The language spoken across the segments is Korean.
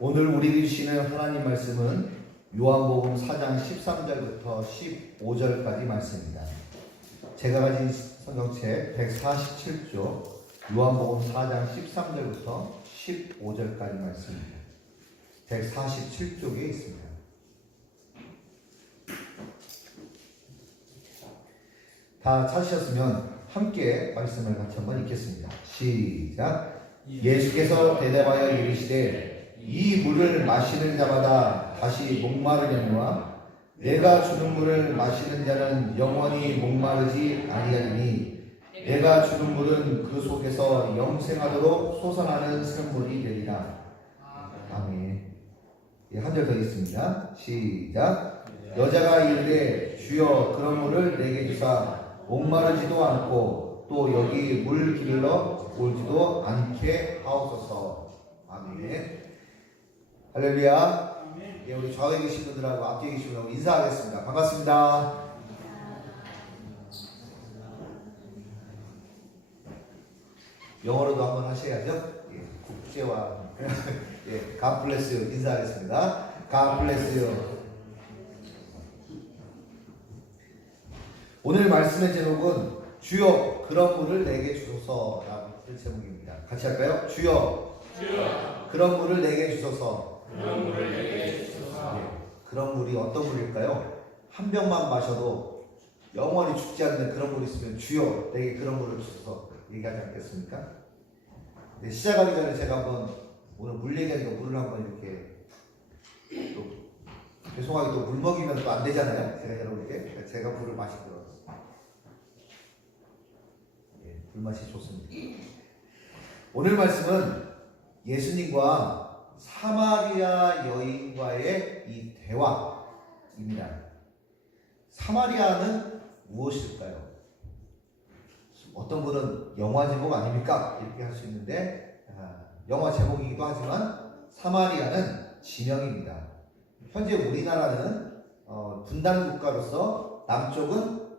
오늘 우리에게 주시는 하나님 말씀은 요한복음 4장 13절부터 15절까지 말씀입니다. 제가 가진 성경책 147쪽 요한복음 4장 13절부터 15절까지 말씀입니다. 147쪽에 있습니다. 다 찾으셨으면 함께 말씀을 같이 한번 읽겠습니다. 시작. 예수께서 대답하여 이르시되 이 물을 마시는 자마다 다시 목마르려니와 내가 주는 물을 마시는 자는 영원히 목마르지 아니하리니 내가 주는 물은 그 속에서 영생하도록 솟아나는 샘물이 되리라. 아멘. 한 절 더 있습니다. 시작. 여자가 이르되 주여 그런 물을 내게 주사 목마르지도 않고 또 여기 물 길러 올지도 않게 하옵소서. 아멘. 할렐루야. 예, 우리 좌우에 계신 분들하고 앞뒤에 계신 분하고 인사하겠습니다. 반갑습니다. 영어로도 한번 하셔야죠. 예, 국제화. 예, God bless you. 인사하겠습니다. God bless you. 오늘 말씀의 제목은 주여 그런 물을 내게 주소서라는 제목입니다. 같이 할까요? 주여 그런 물을 내게 주소서. 그런 물을 내게 주소서. 네, 그런 물이 어떤 물일까요? 한 병만 마셔도 영원히 죽지 않는 그런 물이 있으면 주여 내게 그런 물을 주소서 얘기하지 않겠습니까? 네, 시작하기 전에 제가 한번 오늘 물 얘기하니까 물을 한번 이렇게 또 죄송하게 또 물 먹이면 또 안 되잖아요. 제가 여러분께 제가 물을 마시도록 하겠습니다. 예, 불맛이 좋습니다. 오늘 말씀은 예수님과 사마리아 여인과의 이 대화입니다. 사마리아는 무엇일까요? 어떤 분은 영화 제목 아닙니까? 이렇게 할 수 있는데 영화 제목이기도 하지만 사마리아는 지명입니다. 현재 우리나라는 분단 국가로서 남쪽은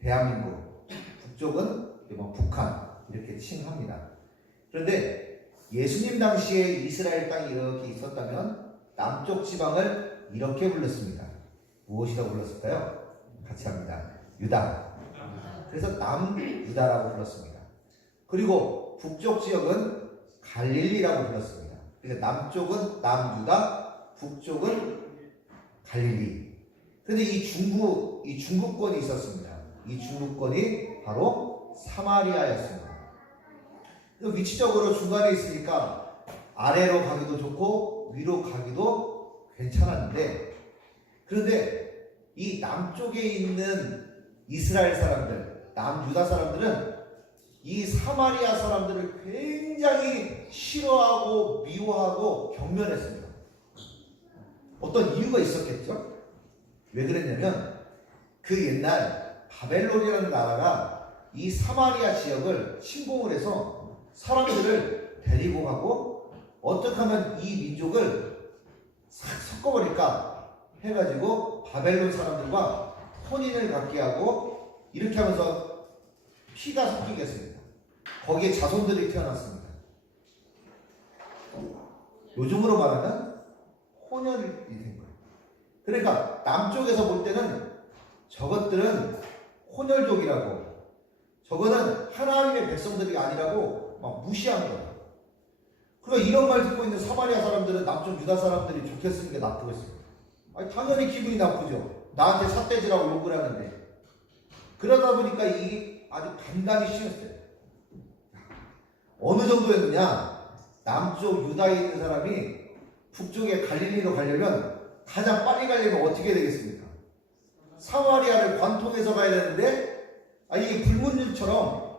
대한민국, 북쪽은 북한 이렇게 칭합니다. 그런데 예수님 당시에 이스라엘 땅이 이렇게 있었다면 남쪽 지방을 이렇게 불렀습니다. 무엇이라고 불렀을까요? 같이 합니다. 유다. 그래서 남유다라고 불렀습니다. 그리고 북쪽 지역은 갈릴리라고 불렀습니다. 그래서 남쪽은 남유다, 북쪽은 갈릴리. 그런데 이 중부권이 있었습니다. 이 중부권이 바로 사마리아였습니다. 위치적으로 중간에 있으니까 아래로 가기도 좋고 위로 가기도 괜찮았는데, 그런데 이 남쪽에 있는 이스라엘 사람들, 남유다 사람들은 이 사마리아 사람들을 굉장히 싫어하고 미워하고 경멸했습니다. 어떤 이유가 있었겠죠? 왜 그랬냐면 그 옛날 바벨론이라는 나라가 이 사마리아 지역을 침공을 해서 사람들을 데리고 가고 어떻게 하면 이 민족을 싹 섞어버릴까 해가지고 바벨론 사람들과 혼인을 갖게 하고 이렇게 하면서 피가 섞이게 했습니다. 거기에 자손들이 태어났습니다. 요즘으로 말하면 혼혈이 된 거예요. 그러니까 남쪽에서 볼 때는 저것들은 혼혈족이라고, 저거는 하나님의 백성들이 아니라고 막 무시한 거예요. 그러니까 이런 말 듣고 있는 사마리아 사람들은 남쪽 유다 사람들이 좋게 쓰는 게 나쁘겠어요. 아니, 당연히 기분이 나쁘죠. 나한테 삿대질하고 욕을 하는데. 그러다 보니까 이게 아주 간단히 쉬웠어요. 어느 정도였느냐? 남쪽 유다에 있는 사람이 북쪽에 갈릴리로 가려면 가장 빨리 가려면 어떻게 되겠습니까? 사마리아를 관통해서 가야 되는데, 이게 불문율처럼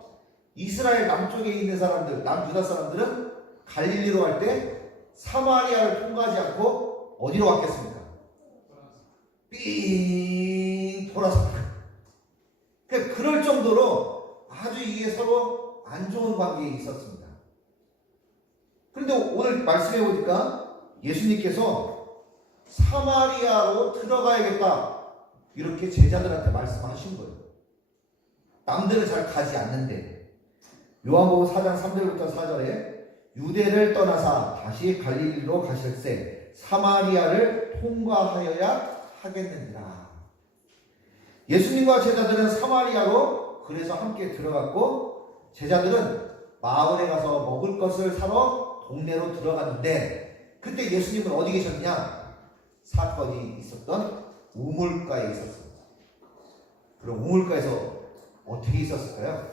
이스라엘 남쪽에 있는 사람들, 남유다 사람들은 갈릴리로 갈 때 사마리아를 통과하지 않고 어디로 갔겠습니까? 삥 돌아서. 그러니까 그럴 정도로 아주 이게 서로 안 좋은 관계에 있었습니다. 그런데 오늘 말씀해 보니까 예수님께서 사마리아로 들어가야겠다 이렇게 제자들한테 말씀하신 거예요. 남들은 잘 가지 않는데. 요한복음 4장 3절부터 4절에 유대를 떠나사 다시 갈릴리로 가실새 사마리아를 통과하여야 하겠느니라. 예수님과 제자들은 사마리아로 그래서 함께 들어갔고 제자들은 마을에 가서 먹을 것을 사러 동네로 들어갔는데 그때 예수님은 어디 계셨냐? 사건이 있었던 우물가에 있었습니다. 그럼 우물가에서 어떻게 있었을까요?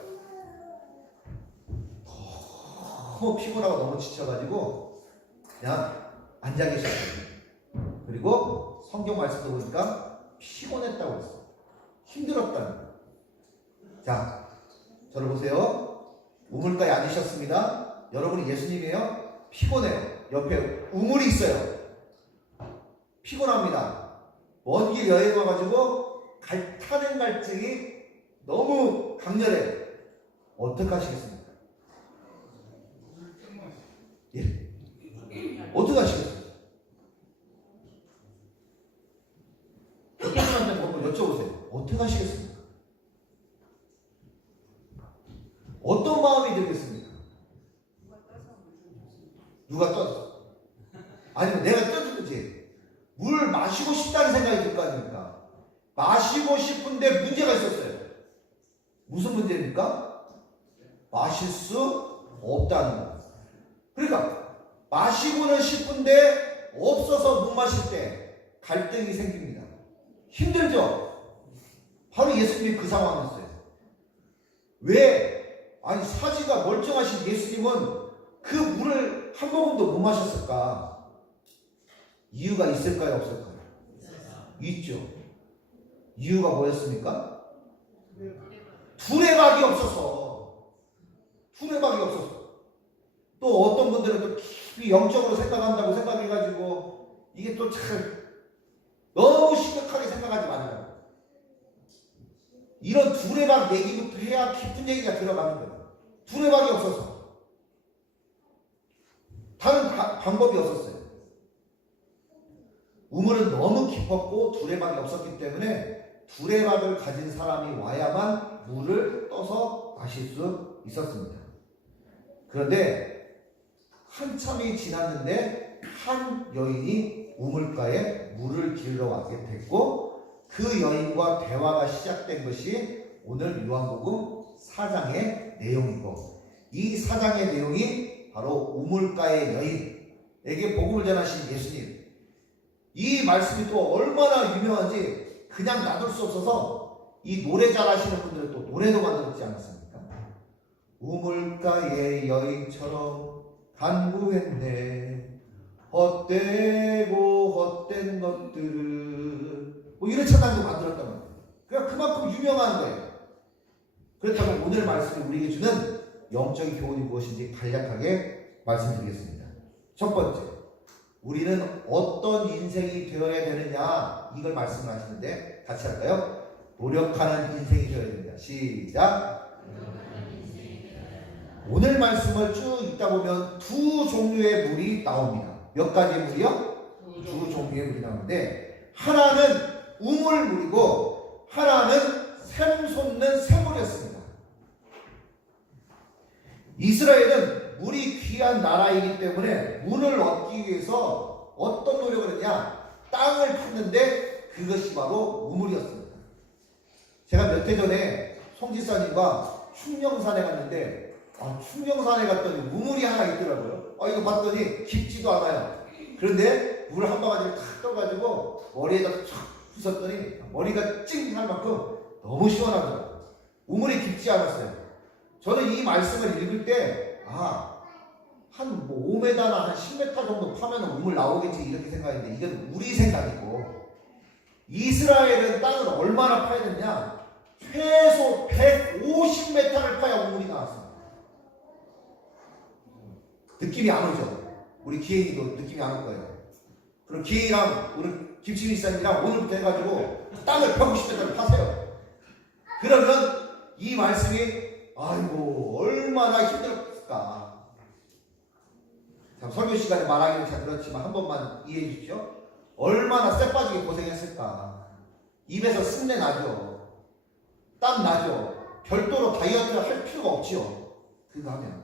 너무 피곤하고 너무 지쳐가지고 그냥 앉아 계셨어요. 그리고 성경 말씀도 보니까 피곤했다고 했어요. 힘들었다는 거예요. 자, 저를 보세요. 우물가에 앉으셨습니다. 여러분이 예수님이에요. 피곤해요. 옆에 우물이 있어요. 피곤합니다. 먼 길 여행 와가지고 타는 갈증이 너무 강렬해요. 어떻게 하시겠습니까? 예. 어떻게 하시겠어요? 여러분한테 한번 여쭤보세요. 어떻게 하시겠습니까? 어떤 마음이 들겠습니까? 누가 떠서? 아니면 내가 떠주든지 물 마시고 싶다는 생각이 들 거 아닙니까? 마시고 싶은데 문제가 있었어요. 무슨 문제입니까? 마실 수 없다는 거예요. 그러니까 마시고는 싶은데 없어서 못 마실 때 갈등이 생깁니다. 힘들죠? 바로 예수님이 그 상황이었어요. 왜? 아니 사지가 멀쩡하신 예수님은 그 물을 한 모금도 못 마셨을까? 이유가 있을까요? 없을까요? 있죠. 이유가 뭐였습니까? 두레박이 없어서. 두레박이 없어서. 또 어떤 분들은 또 깊이 영적으로 생각한다고 생각해가지고 이게 또 참 너무 심각하게 생각하지 말라고. 이런 두레박 얘기부터 해야 깊은 얘기가 들어가는 거예요. 두레박이 없어서. 다른 방법이 없었어요. 우물은 너무 깊었고 두레박이 없었기 때문에 두레박을 가진 사람이 와야만 물을 떠서 마실 수 있었습니다. 그런데 한참이 지났는데 한 여인이 우물가에 물을 길러 왔게 됐고 그 여인과 대화가 시작된 것이 오늘 요한복음 4장의 내용이고 이 4장의 내용이 바로 우물가의 여인에게 복음을 전하신 예수님. 이 말씀이 또 얼마나 유명한지 그냥 놔둘 수 없어서 이 노래 잘하시는 분들은 또 노래도 만들었지 않았습니까? 우물가의 여인처럼 간구했네 헛되고 헛된 것들을 뭐 이런 찬양도 만들었단 말이에요. 그러니까 그만큼 유명한 거예요. 그렇다면 오늘 말씀이 우리에게 주는 영적인 교훈이 무엇인지 간략하게 말씀드리겠습니다. 첫 번째, 우리는 어떤 인생이 되어야 되느냐 이걸 말씀하시는데 같이 할까요? 노력하는 인생이 되어야 됩니다. 시작. 오늘 말씀을 쭉 읽다 보면 두 종류의 물이 나옵니다. 몇 가지의 물이요? 두 종류의 물이 나오는데 하나는 우물물이고 하나는 샘솟는 샘물이었습니다. 이스라엘은 물이 귀한 나라이기 때문에 물을 얻기 위해서 어떤 노력을 했냐? 땅을 팠는데 그것이 바로 우물이었습니다. 제가 몇 해 전에 송지사님과 충령산에 갔는데 충령산에 갔더니 우물이 하나 있더라고요. 이거 봤더니 깊지도 않아요. 그런데 물 한 바가지를 탁 떠가지고 머리에다 촥 부었더니 머리가 찡할 만큼 너무 시원하더라고요. 우물이 깊지 않았어요. 저는 이 말씀을 읽을 때 한 5m나 한 10m 정도 파면 우물 나오겠지 이렇게 생각했는데 이건 우리 생각이고 이스라엘은 땅을 얼마나 파야 되냐? 최소 150m를 파야 우물이 나왔습니다. 느낌이 안 오죠? 우리 기행이도 느낌이 안 올 거예요. 그럼 기행이랑 오늘 김치미사님이랑 오늘부터 해가지고 땅을 150m를 파세요. 그러면 이 말씀이 아이고 얼마나 힘들었을까. 참 설교 시간에 말하기는 잘 그렇지만 한 번만 이해해 주십시오. 얼마나 쎄빠지게 고생했을까. 입에서 쓴내 나죠. 땀 나죠. 별도로 다이어트를 할 필요가 없지요. 그거 하면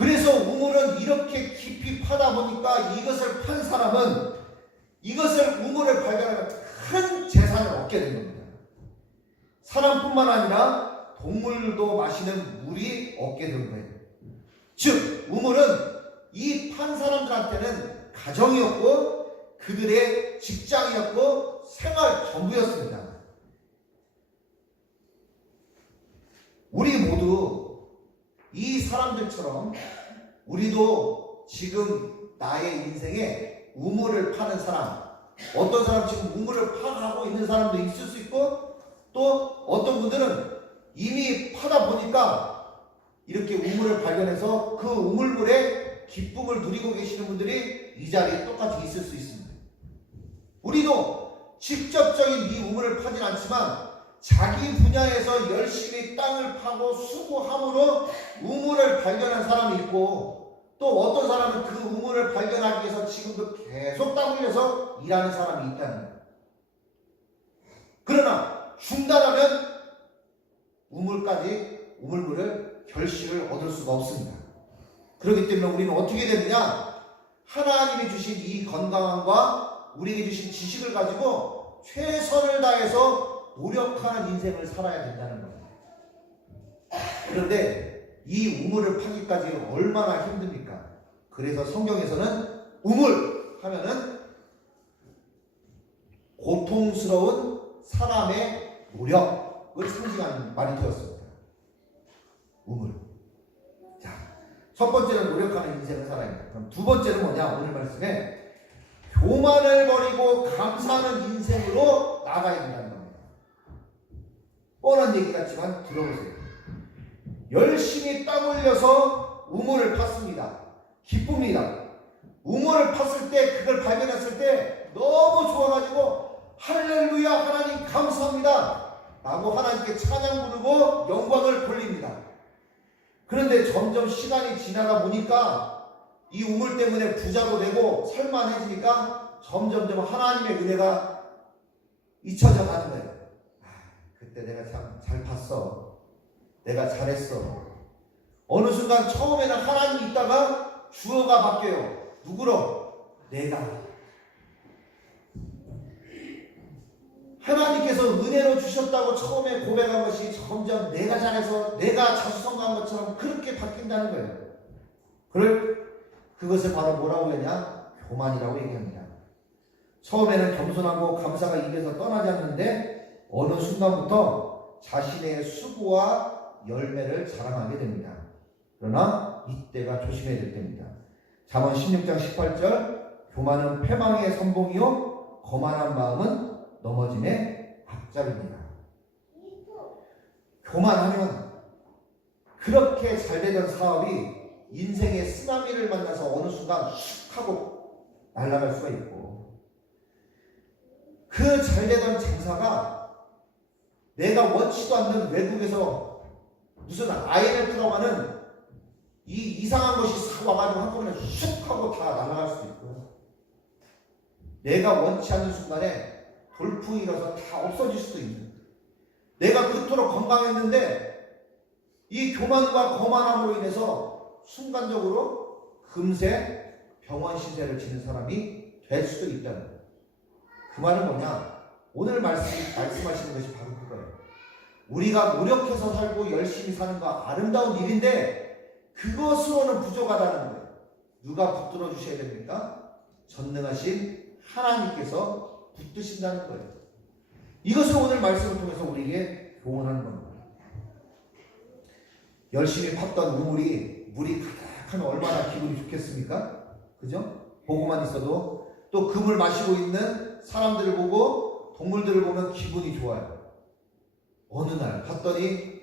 그래서 우물은 이렇게 깊이 파다 보니까 이것을 판 사람은 이것을 우물을 발견하면 큰 재산을 얻게 된 겁니다. 사람뿐만 아니라 동물도 마시는 물이 얻게 된 거예요. 즉 우물은 이 판 사람들한테는 가정이었고 그들의 직장이었고 생활 전부였습니다. 우리 모두 이 사람들처럼 우리도 지금 나의 인생에 우물을 파는 사람, 어떤 사람 지금 우물을 파가고 있는 사람도 있을 수 있고 또 어떤 분들은 이미 파다 보니까 이렇게 우물을 발견해서 그 우물물에 기쁨을 누리고 계시는 분들이 이 자리에 똑같이 있을 수 있습니다. 우리도 직접적인 이 우물을 파진 않지만 자기 분야에서 열심히 땅을 파고 수고함으로 우물을 발견한 사람이 있고 또 어떤 사람은 그 우물을 발견하기 위해서 지금도 계속 땀 흘려서 일하는 사람이 있다는 거예요. 그러나 중단하면 우물물을 결실을 얻을 수가 없습니다. 그렇기 때문에 우리는 어떻게 되느냐? 하나님이 주신 이 건강함과 우리에게 주신 지식을 가지고 최선을 다해서 노력하는 인생을 살아야 된다는 겁니다. 그런데 이 우물을 파기까지 얼마나 힘듭니까? 그래서 성경에서는 우물 하면은 고통스러운 사람의 노력을 상징하는 말이 되었습니다. 우물. 자, 첫 번째는 노력하는 인생을 살아야 합니다. 그럼 두 번째는 뭐냐? 오늘 말씀에 교만을 버리고 감사하는 인생으로 나가야 된다는 겁니다. 뻔한 얘기 같지만 들어보세요. 열심히 땀 흘려서 우물을 팠습니다. 기쁩니다. 우물을 팠을 때 그걸 발견했을 때 너무 좋아가지고 할렐루야 하나님 감사합니다 라고 하나님께 찬양 부르고 영광을 돌립니다. 그런데 점점 시간이 지나다 보니까 이 우물 때문에 부자도 되고 살만해지니까 점점점 하나님의 은혜가 잊혀져 가는 거예요. 그때 내가 참 잘 팠어. 내가 잘했어. 어느 순간 처음에는 하나님이 있다가 주어가 바뀌어요. 누구로? 내가. 하나님께서 은혜로 주셨다고 처음에 고백한 것이 점점 내가 잘해서 내가 자수성가한 것처럼 그렇게 바뀐다는 거예요. 그것을 바로 뭐라고 하냐? 교만이라고 얘기합니다. 처음에는 겸손하고 감사가 입에서 떠나지 않는데 어느 순간부터 자신의 수고와 열매를 자랑하게 됩니다. 그러나 이때가 조심해야 될 때입니다. 잠언 16장 18절 교만은 패망의 선봉이요 거만한 마음은 넘어짐의 앞잡입니다. 교만하면 그렇게 잘 되던 사업이 인생의 쓰나미를 만나서 어느 순간 슉 하고 날아갈 수가 있고 그 잘 되던 장사가 내가 원치도 않는 외국에서 무슨 IMF라고 하는 이 이상한 것이 싹 와가지고 한꺼번에 슉 하고 다 날아갈 수도 있고요. 내가 원치 않는 순간에 돌풍이 일어서 다 없어질 수도 있는 내가 그토록 건강했는데 이 교만과 거만함으로 인해서 순간적으로 금세 병원 신세를 지는 사람이 될 수도 있다는 거예요. 그 말은 뭐냐? 오늘 말씀하시는 것이 바로 그거예요. 우리가 노력해서 살고 열심히 사는 거 아름다운 일인데 그것으로는 부족하다는 거예요. 누가 붙들어 주셔야 됩니까? 전능하신 하나님께서 붙드신다는 거예요. 이것을 오늘 말씀을 통해서 우리에게 교훈하는 겁니다. 열심히 팠던 우물이 물이 가득하면 얼마나 기분이 좋겠습니까? 그죠? 보고만 있어도 또 그 물 마시고 있는 사람들을 보고 동물들을 보면 기분이 좋아요. 어느 날 봤더니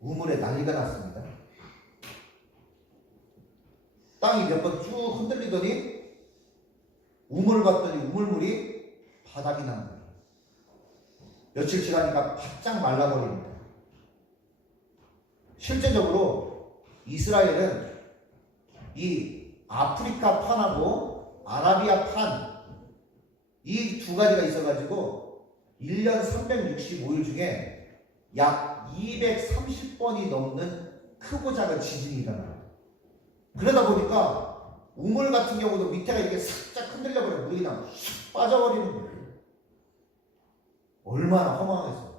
우물에 난리가 났습니다. 땅이 몇 번 쭉 흔들리더니 우물을 봤더니 우물물이 바닥이 난 거예요. 며칠 지나니까 바짝 말라버립니다. 실제적으로 이스라엘은 이 아프리카 판하고 아라비아 판 이 두 가지가 있어가지고 1년 365일 중에 약 230번이 넘는 크고 작은 지진이 일어나요. 그러다 보니까 우물 같은 경우도 밑에가 이렇게 살짝 흔들려버려 물이 그냥 쑥 빠져버리는 거예요. 얼마나 허망해서.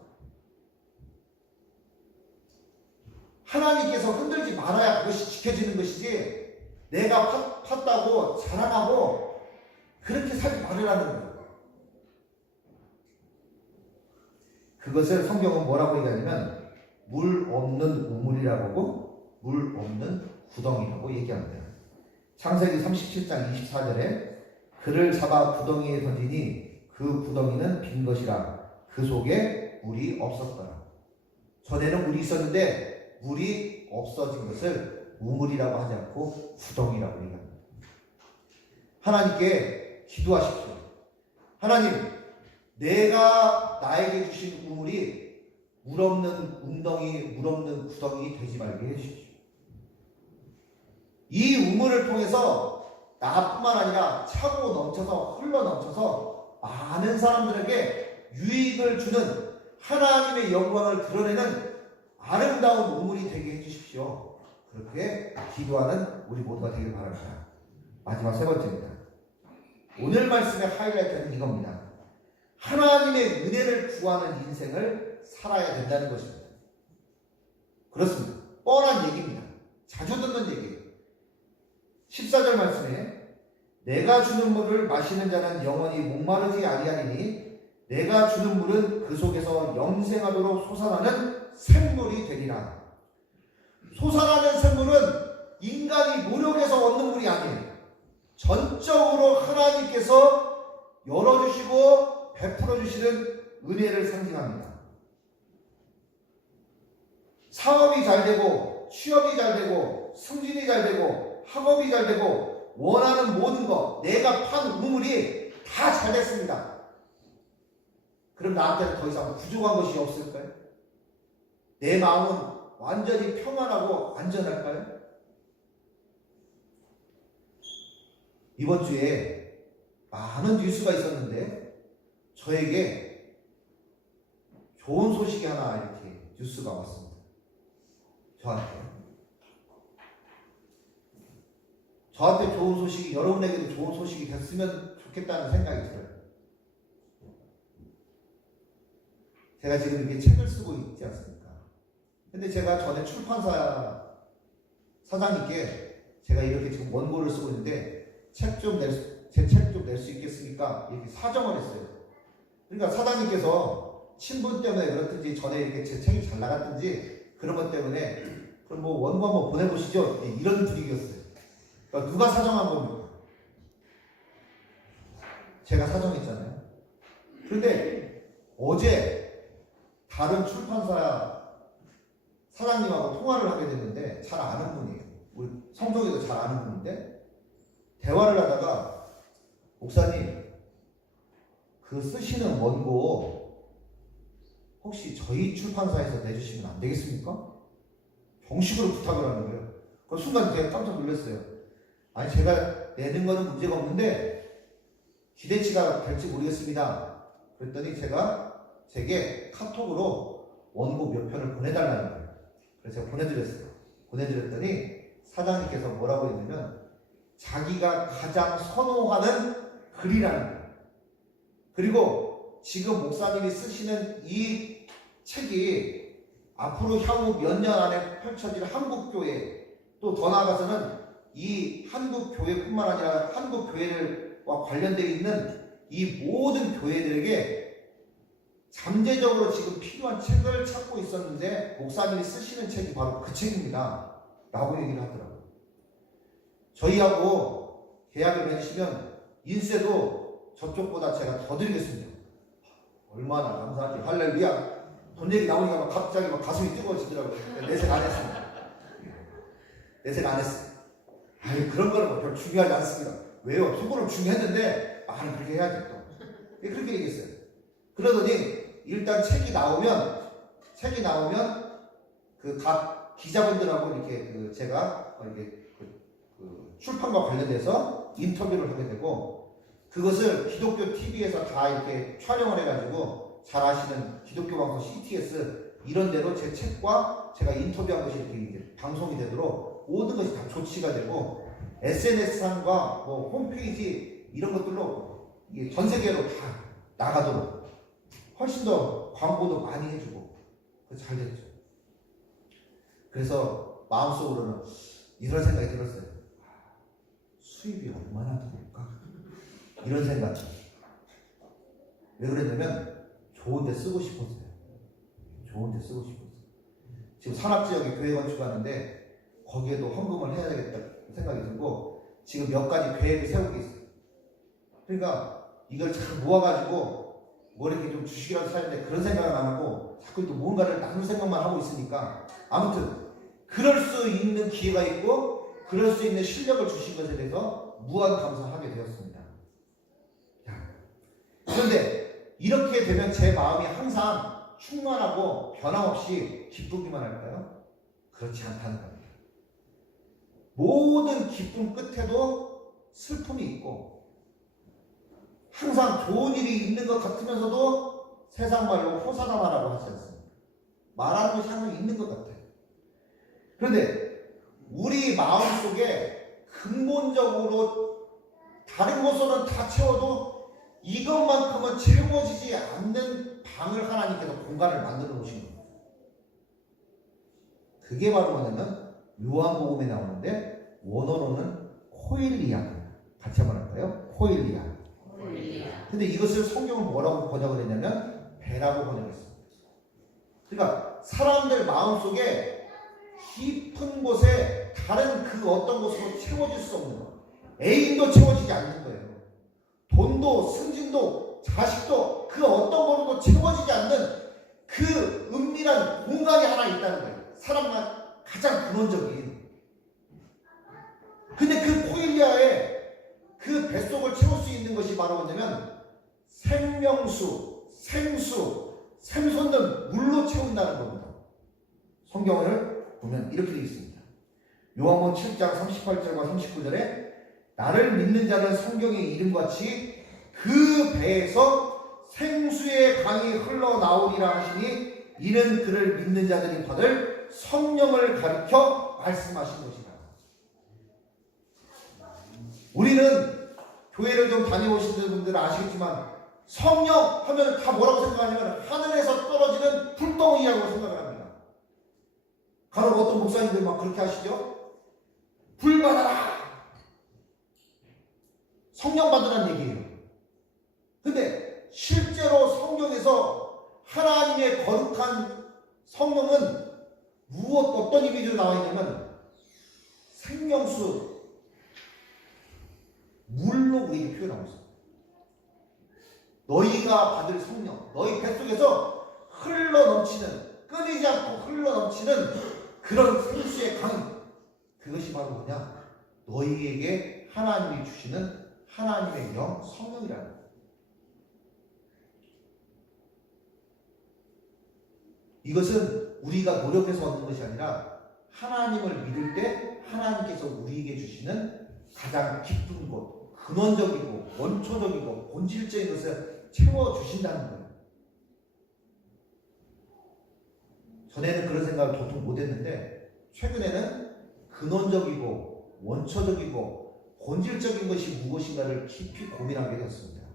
하나님께서 흔들지 말아야 그것이 지켜지는 것이지 내가 팠다고 자랑하고 그렇게 살지 말으라는 거예요. 그것을 성경은 뭐라고 얘기하냐면 물 없는 우물이라고 하고 물 없는 구덩이라고 얘기합니다. 창세기 37장 24절에 그를 잡아 구덩이에 던지니 그 구덩이는 빈 것이라 그 속에 물이 없었더라. 전에는 물이 있었는데 물이 없어진 것을 우물이라고 하지 않고 구덩이라고 얘기합니다. 하나님께 기도하십시오. 하나님, 내가 나에게 주신 우물이 물 없는 웅덩이, 물 없는 구덩이 되지 말게 해주십시오. 이 우물을 통해서 나뿐만 아니라 차고 넘쳐서 흘러 넘쳐서 많은 사람들에게 유익을 주는 하나님의 영광을 드러내는 아름다운 우물이 되게 해주십시오. 그렇게 기도하는 우리 모두가 되길 바랍니다. 마지막 세 번째입니다. 오늘 말씀의 하이라이트는 이겁니다. 하나님의 은혜를 구하는 인생을 살아야 된다는 것입니다. 그렇습니다. 뻔한 얘기입니다. 자주 듣는 얘기예요. 14절 말씀에 내가 주는 물을 마시는 자는 영원히 목마르지 아니하리니 내가 주는 물은 그 속에서 영생하도록 솟아나는 샘물이 되리라. 솟아나는 샘물은 인간이 노력해서 얻는 물이 아니에요. 전적으로 하나님께서 열어주시고 베풀어주시는 은혜를 상징합니다. 사업이 잘 되고 취업이 잘 되고 승진이 잘 되고 학업이 잘 되고 원하는 모든 것 내가 판 우물이 다 잘 됐습니다. 그럼 나한테는 더 이상 부족한 것이 없을까요? 내 마음은 완전히 평안하고 안전할까요? 이번 주에 많은 뉴스가 있었는데 저에게 좋은 소식이 하나 이렇게 뉴스가 왔습니다. 저한테 좋은 소식이 여러분에게도 좋은 소식이 됐으면 좋겠다는 생각이 들어요. 제가 지금 이렇게 책을 쓰고 있지 않습니까? 근데 제가 전에 출판사 사장님께 제가 이렇게 지금 원고를 쓰고 있는데 제 책 좀 낼 수 있겠습니까? 이렇게 사정을 했어요. 그러니까 사장님께서 친분 때문에 그렇든지 전에 이렇게 제 책이 잘 나갔든지 그런 것 때문에 그럼 뭐 원고 한번 보내보시죠. 이런 분위기였어요. 그러니까 누가 사정한 겁니까? 제가 사정했잖아요. 그런데 어제 다른 출판사 사장님하고 통화를 하게 됐는데 잘 아는 분이에요. 우리 성동이도 잘 아는 분인데 대화를 하다가 목사님 그 쓰시는 원고 혹시 저희 출판사에서 내주시면 안 되겠습니까? 정식으로 부탁을 하는 거예요. 그 순간 제가 깜짝 놀랐어요. 아니 제가 내는 거는 문제가 없는데 기대치가 될지 모르겠습니다. 그랬더니 제게 카톡으로 원고 몇 편을 보내달라는 거예요. 그래서 제가 보내드렸어요. 보내드렸더니 사장님께서 뭐라고 했냐면 자기가 가장 선호하는 글이라는 거예요. 그리고 지금 목사님이 쓰시는 이 책이 앞으로 향후 몇 년 안에 펼쳐질 한국교회 또 더 나아가서는 이 한국교회뿐만 아니라 한국교회와 관련되어 있는 이 모든 교회들에게 잠재적으로 지금 필요한 책을 찾고 있었는데 목사님이 쓰시는 책이 바로 그 책입니다. 라고 얘기를 하더라고요. 저희하고 계약을 맺으시면 인세도 저쪽보다 제가 더 드리겠습니다. 얼마나 감사한지. 할렐루야. 돈 얘기 나오니까 막 갑자기 막 가슴이 뜨거워지더라고요. 내색 안 했습니다. 내색 안 했어요. 아니 그런 거는 별로 중요하지 않습니다. 왜요? 속으로 중요했는데 그렇게 해야지 또. 그렇게 얘기했어요. 그러더니 일단 책이 나오면 그 각 기자분들하고 이렇게 제가 이렇게 출판과 관련돼서 인터뷰를 하게 되고 그것을 기독교 TV에서 다 이렇게 촬영을 해가지고 잘 아시는 기독교 방송 CTS 이런 데로 제 책과 제가 인터뷰한 것이 이렇게 방송이 되도록 모든 것이 다 조치가 되고 SNS상과 뭐 홈페이지 이런 것들로 이게 전 세계로 다 나가도록 훨씬 더 광고도 많이 해주고 잘 됐죠. 그래서 마음속으로는 이런 생각이 들었어요. 수입이 얼마나 들어올까? 이런 생각. 왜 그랬냐면 좋은 데 쓰고 싶었어요. 좋은 데 쓰고 싶었어요. 지금 산악지역에 교회 건축하는데 거기에도 헌금을 해야 되겠다 생각이 들고 지금 몇 가지 계획을 세우고 있어요. 그러니까 이걸 잘 모아가지고 뭐 이렇게 좀 주식이라도 사는데 그런 생각은 안 하고 자꾸 또 뭔가를 나눌 생각만 하고 있으니까 아무튼 그럴 수 있는 기회가 있고 그럴 수 있는 실력을 주신 것에 대해서 무한 감사하게 되었습니다. 그런데 이렇게 되면 제 마음이 항상 충만하고 변함없이 기쁘기만 할까요? 그렇지 않다는 겁니다. 모든 기쁨 끝에도 슬픔이 있고 항상 좋은 일이 있는 것 같으면서도 세상 말로 호사다마라고 하지 않습니까? 말하는 것이 항상 있는 것 같아요. 그런데 우리 마음속에 근본적으로 다른 것으로는 다 채워도 이것만큼은 채워지지 않는 방을 하나님께서 공간을 만들어 놓으신 겁니다. 그게 바로 뭐냐면 요한복음에 나오는데 원어로는 코일리아. 같이 한번 할까요? 코일리아. 근데 이것을 성경은 뭐라고 번역을 했냐면 배라고 번역했습니다. 그러니까 사람들 마음속에 깊은 곳에 다른 그 어떤 것으로 채워질 수 없는 것. 애인도 채워지지 않는 거예요. 돈도 승진도 자식도 그 어떤 거로도 채워지지 않는 그 은밀한 공간이 하나 있다는 거예요. 사람만 가장 근원적인. 근데 그 코일리아에 그 뱃속을 채울 수 있는 것이 바로 뭐냐면 생명수, 생수, 샘솟는 물로 채운다는 겁니다. 성경을 보면 이렇게 되어 있습니다. 요한복음 7장 38절과 39절에 나를 믿는 자는 성경의 이름같이 그 배에서 생수의 강이 흘러나오리라 하시니 이는 그를 믿는 자들이 받을 성령을 가리켜 말씀하신 것이다. 우리는 교회를 좀 다녀오신 분들은 아시겠지만 성령 하면 다 뭐라고 생각하냐면 하늘에서 떨어지는 불덩이라고 생각을 합니다. 간혹 어떤 목사님들 막 그렇게 하시죠? 불 받아라! 성령 받으라는 얘기예요. 근데 실제로 성경에서 하나님의 거룩한 성령은 어떤 이미지로 나와 있냐면 생명수, 물로 우리에게 표현하고 있습니다. 너희가 받을 성령, 너희 뱃속에서 흘러넘치는, 끊이지 않고 흘러넘치는 그런 생수의 강, 그것이 바로 뭐냐? 너희에게 하나님이 주시는 하나님의 영, 성령이라는 거예요. 이것은 우리가 노력해서 얻는 것이 아니라 하나님을 믿을 때 하나님께서 우리에게 주시는 가장 깊은 곳, 근원적이고 원초적이고 본질적인 것을 채워주신다는 거예요. 전에는 그런 생각을 도통 못했는데 최근에는 근원적이고 원초적이고 본질적인 것이 무엇인가를 깊이 고민하게 되었습니다.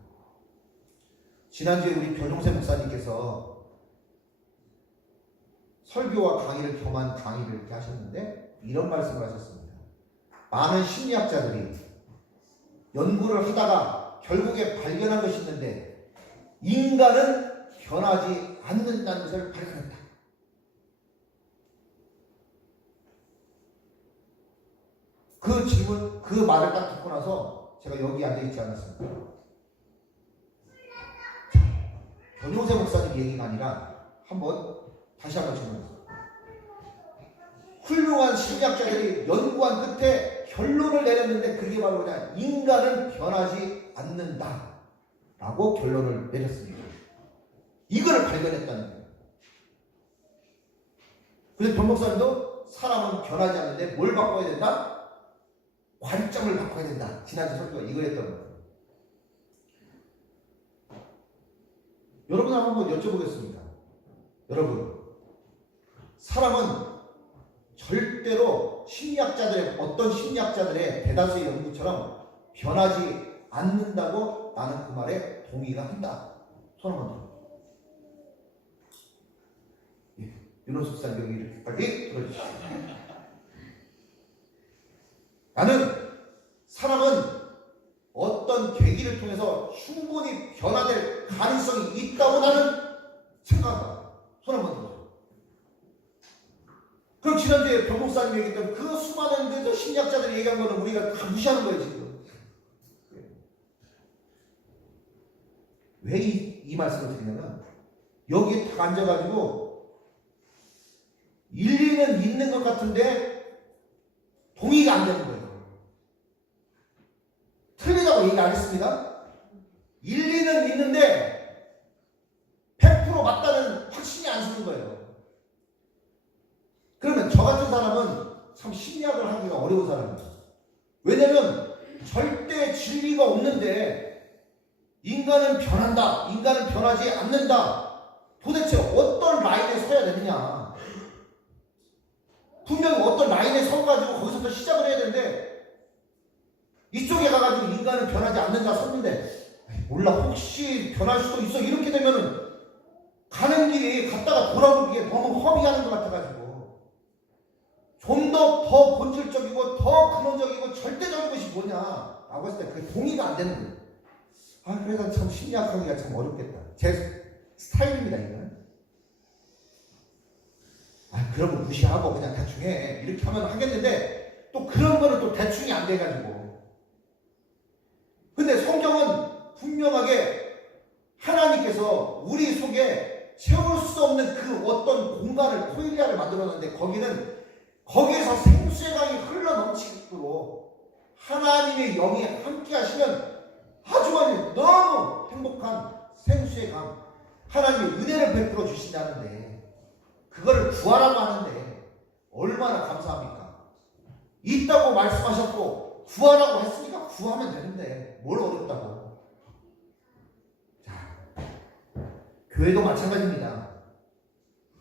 지난주에 우리 변용세 목사님께서 설교와 강의를 겸한 강의를 이렇게 하셨는데 이런 말씀을 하셨습니다. 많은 심리학자들이 연구를 하다가 결국에 발견한 것이 있는데 인간은 변하지 않는다는 것을 발견했다. 그 질문, 그 말을 딱 듣고 나서 제가 여기 앉아있지 않았습니다. 변용세 목사님 얘기가 아니라 다시 한번 질문했어요. 훌륭한 심리학자들이 연구한 끝에 결론을 내렸는데 그게 바로 뭐냐? 인간은 변하지 않는다 라고 결론을 내렸습니다. 이거를 발견했다는 거예요. 그래서 변 목사님도 사람은 변하지 않는데 뭘 바꿔야 된다? 관점을 바꿔야 된다. 지난주 설교가 이거였던 거예요. 여러분 한번 여쭤보겠습니다. 여러분, 사람은 절대로 심리학자들의 어떤 심리학자들의 대다수의 연구처럼 변하지 않는다고 나는 그 말에 동의가 한다. 손 한번 들어. 예, 윤호숙 설명이 이렇게까지 들어주시죠. 나는 사람은 어떤 계기를 통해서 충분히 변화될 가능성이 있다고 나는 생각한다. 손 한번 들어. 그럼 지난주에 변목사님이 얘기했던 그 수많은 그 심리학자들이 얘기한 거는 우리가 다 무시하는 거예요, 지금. 왜 이 말씀을 드리냐면, 여기에 딱 앉아가지고, 일리는 있는 것 같은데, 동의가 안 되는 거예요. 틀리다고 얘기 안 했습니다. 일리는 있는데, 100% 맞다는 확신이 안 서는 거예요. 그러면 저 같은 사람은 참 심리학을 하기가 어려운 사람이에요. 왜냐면 절대 진리가 없는데 인간은 변한다, 인간은 변하지 않는다. 도대체 어떤 라인에 서야 되느냐. 분명히 어떤 라인에 서가지고 거기서부터 시작을 해야 되는데 이쪽에 가가지고 인간은 변하지 않는다 섰는데 몰라 혹시 변할 수도 있어 이렇게 되면은 가는 길이 갔다가 돌아오기에 너무 허비하는 것 같아가지고 좀 더 본질적이고 더 근원적이고 절대적인 것이 뭐냐라고 했을 때 그게 동의가 안 되는 거예요. 아 그래서 참 심리학하기가 참 어렵겠다. 제 스타일입니다 이거는. 아 그런 거 무시하고 그냥 대충 해 이렇게 하면 하겠는데 또 그런 거는 또 대충이 안 돼가지고. 근데 성경은 분명하게 하나님께서 우리 속에 채울 수 없는 그 어떤 공간을 코일리아를 만들어놨는데 거기에서 생수의 강이 흘러넘치도록 하나님의 영이 함께 하시면 아주 너무 행복한 생수의 강 하나님의 은혜를 베풀어 주신다는데 그거를 구하라고 하는데 얼마나 감사합니까? 있다고 말씀하셨고 구하라고 했으니까 구하면 되는데 뭘 어렵다고. 자, 교회도 마찬가지입니다.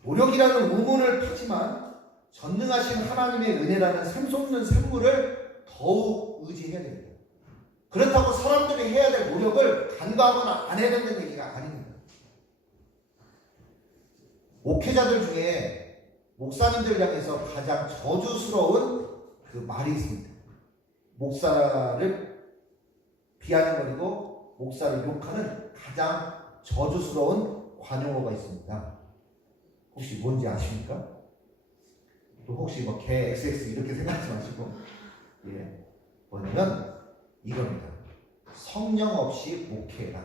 노력이라는 우문을 타지만 전능하신 하나님의 은혜라는 샘솟는 샘물을 더욱 의지해야 됩니다. 그렇다고 사람들이 해야 될 노력을 간과하거나 안 해야 된다는 얘기가 아닙니다. 목회자들 중에 목사님들 향해서 가장 저주스러운 그 말이 있습니다. 목사를 비아냥거리고 목사를 욕하는 가장 저주스러운 관용어가 있습니다. 혹시 뭔지 아십니까? 또 혹시 뭐 개 XX 이렇게 생각하지 마시고 뭐냐면 이겁니다. 성령 없이 목회해라.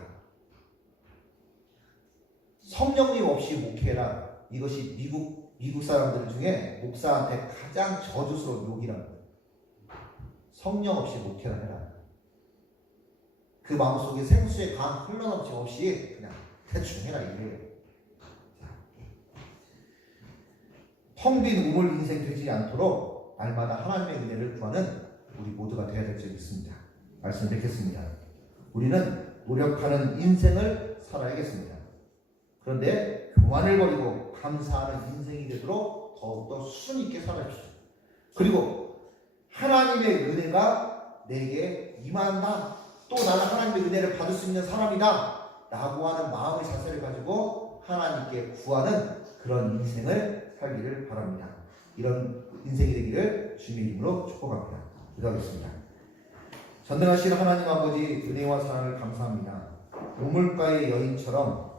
성령님 없이 목회해라. 이것이 미국 사람들 중에 목사한테 가장 저주스러운 욕이랍니다. 성령 없이 목회를 해라. 그 마음속에 생수의 강 흘러넘침 없이 그냥 대충 해라 이게. 텅 빈 우물 인생 되지 않도록 날마다 하나님의 은혜를 구하는 우리 모두가 되어야 될 적이 있습니다. 말씀드리겠습니다. 우리는 노력하는 인생을 살아야겠습니다. 그런데 교만을 버리고 감사하는 인생이 되도록 더욱더 수준 있게 살아주십시오. 그리고 하나님의 은혜가 내게 임한다. 또 나는 하나님의 은혜를 받을 수 있는 사람이다. 라고 하는 마음의 자세를 가지고 하나님께 구하는 그런 인생을 살기를 바랍니다. 이런 인생이 되기를 주님의 이름으로 축복합니다. 기도하겠습니다. 전능하신 하나님 아버지 은혜와 사랑을 감사합니다. 우물가의 여인처럼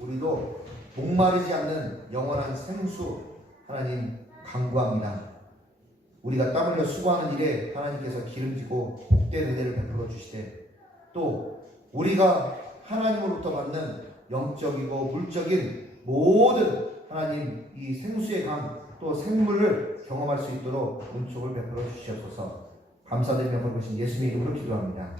우리도 목마르지 않는 영원한 생수 하나님 간구합니다. 우리가 땀 흘려 수고하는 일에 하나님께서 기름지고 복된 은혜를 베풀어 주시되 또 우리가 하나님으로부터 받는 영적이고 물적인 모든 하나님 이 생수의 강 또 생물을 경험할 수 있도록 은총을 베풀어 주시옵소서. 감사드리며 부르신 예수님의 이름으로 기도합니다.